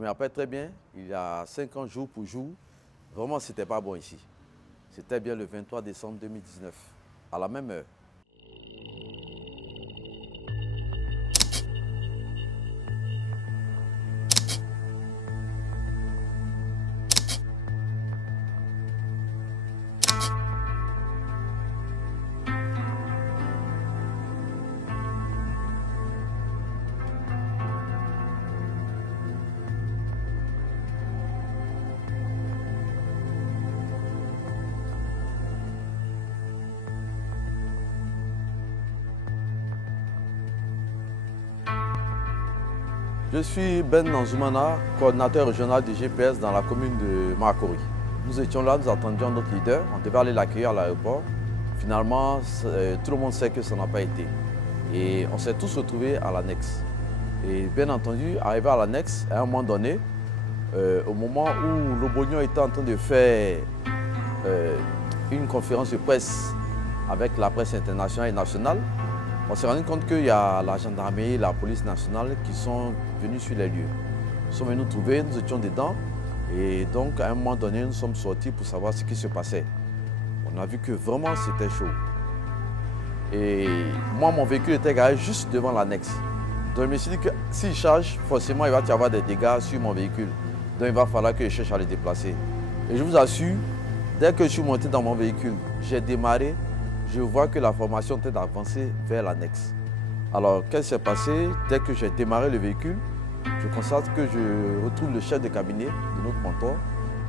me rappelle très bien, il y a 5 ans, jour pour jour, vraiment, c'était pas bon ici. C'était bien le 23 décembre 2019, à la même heure. Je suis Ben Nanzoumana, coordinateur régional du GPS dans la commune de Makori. Nous étions là, nous attendions notre leader, on devait aller l'accueillir à l'aéroport. Finalement, tout le monde sait que ça n'a pas été. Et on s'est tous retrouvés à l'annexe. Et bien entendu, arrivé à l'annexe, à un moment donné, au moment où l'Obognon était en train de faire une conférence de presse avec la presse internationale et nationale, on s'est rendu compte qu'il y a la gendarmerie, la police nationale qui sont venus sur les lieux. Ils sont venus nous trouver, nous étions dedans. Et donc, à un moment donné, nous sommes sortis pour savoir ce qui se passait. On a vu que vraiment, c'était chaud. Et moi, mon véhicule était garé juste devant l'annexe. Donc, je me suis dit que s'il charge, forcément, il va y avoir des dégâts sur mon véhicule. Donc, il va falloir que je cherche à le déplacer. Et je vous assure, dès que je suis monté dans mon véhicule, j'ai démarré. Je vois que la formation était d'avancer vers l'annexe. Alors, qu'est-ce qui s'est passé? Dès que j'ai démarré le véhicule, je constate que je retrouve le chef de cabinet de notre mentor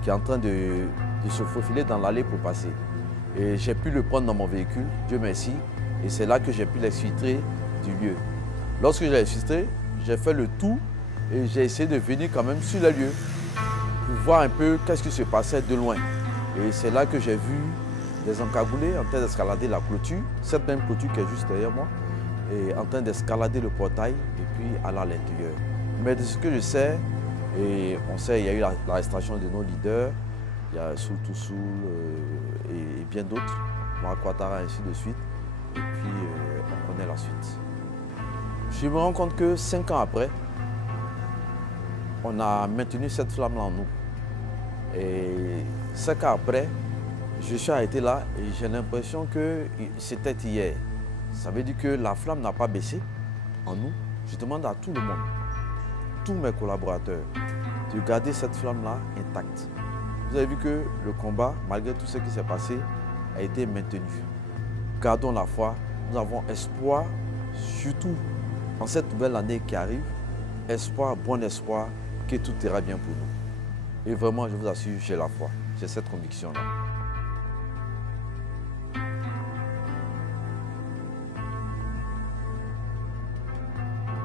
qui est en train de se faufiler dans l'allée pour passer. Et j'ai pu le prendre dans mon véhicule, Dieu merci, et c'est là que j'ai pu l'exfiltrer du lieu. Lorsque je l'ai exfiltré, j'ai fait le tour et j'ai essayé de venir quand même sur le lieu pour voir un peu qu'est-ce qui se passait de loin. Et c'est là que j'ai vu des encagoulés en train d'escalader la clôture, cette même clôture qui est juste derrière moi, et en train d'escalader le portail et puis aller à l'intérieur. Mais de ce que je sais, et on sait qu'il y a eu l'arrestation de nos leaders, il y a Soul to Soul et bien d'autres, Marc Ouattara ainsi de suite, et puis on connaît la suite. Je me rends compte que 5 ans après, on a maintenu cette flamme-là en nous. Et 5 ans après, je suis arrêté là et j'ai l'impression que c'était hier. Ça veut dire que la flamme n'a pas baissé en nous. Je demande à tout le monde, tous mes collaborateurs, de garder cette flamme-là intacte. Vous avez vu que le combat, malgré tout ce qui s'est passé, a été maintenu. Gardons la foi, nous avons espoir, surtout en cette nouvelle année qui arrive, espoir, bon espoir, que tout ira bien pour nous. Et vraiment, je vous assure, j'ai la foi, j'ai cette conviction-là.